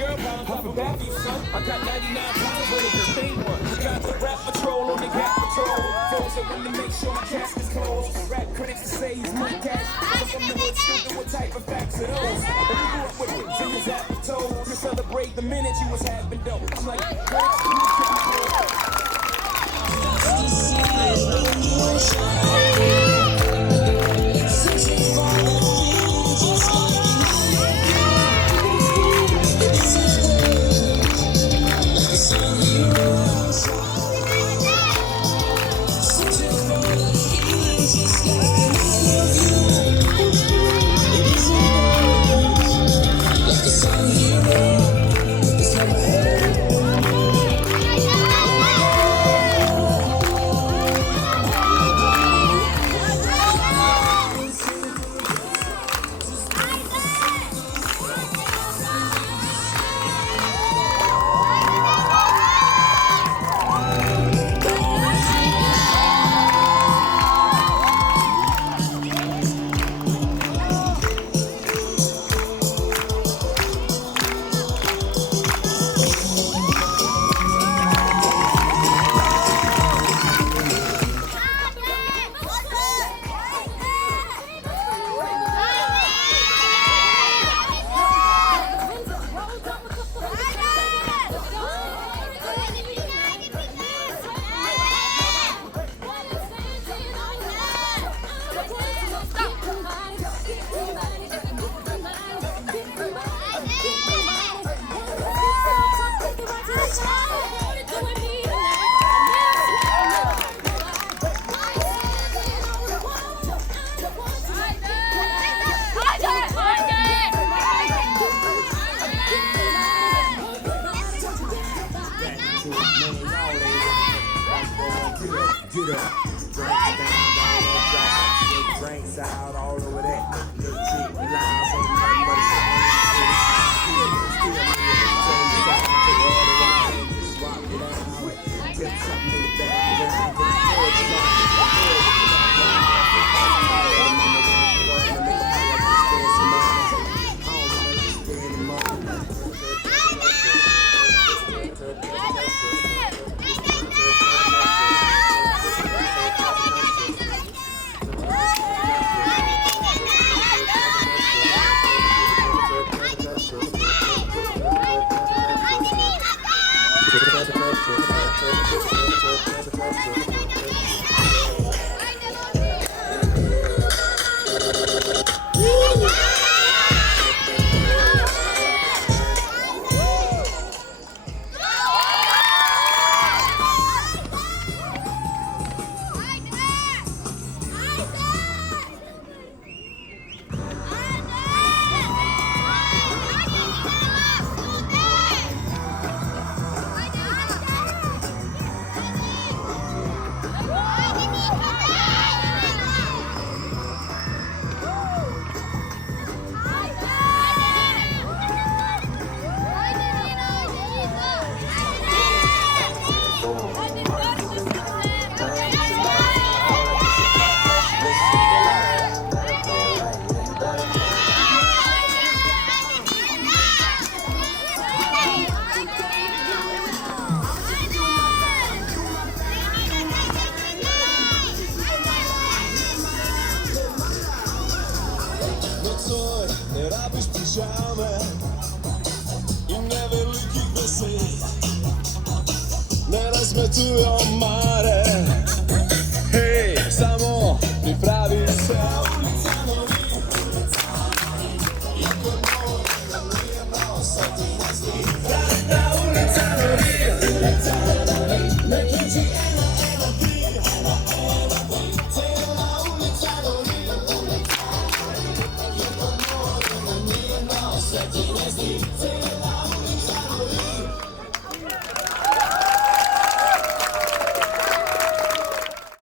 girl pounds off a Matthew, son. I got 99 pounds with a distinct one. I got the rap patrol on the gap patrol. Folks that want to make sure my cask is closed. Rap critics that say he's money cash. I'm from the hood, stupid, what type of facts are those? But we grew up with it, so his apple told. To celebrate the minute you was having dope. I'm like, drinks out all over that. Ne razmetujo mare. Hej, samo pripravi se. Sledi.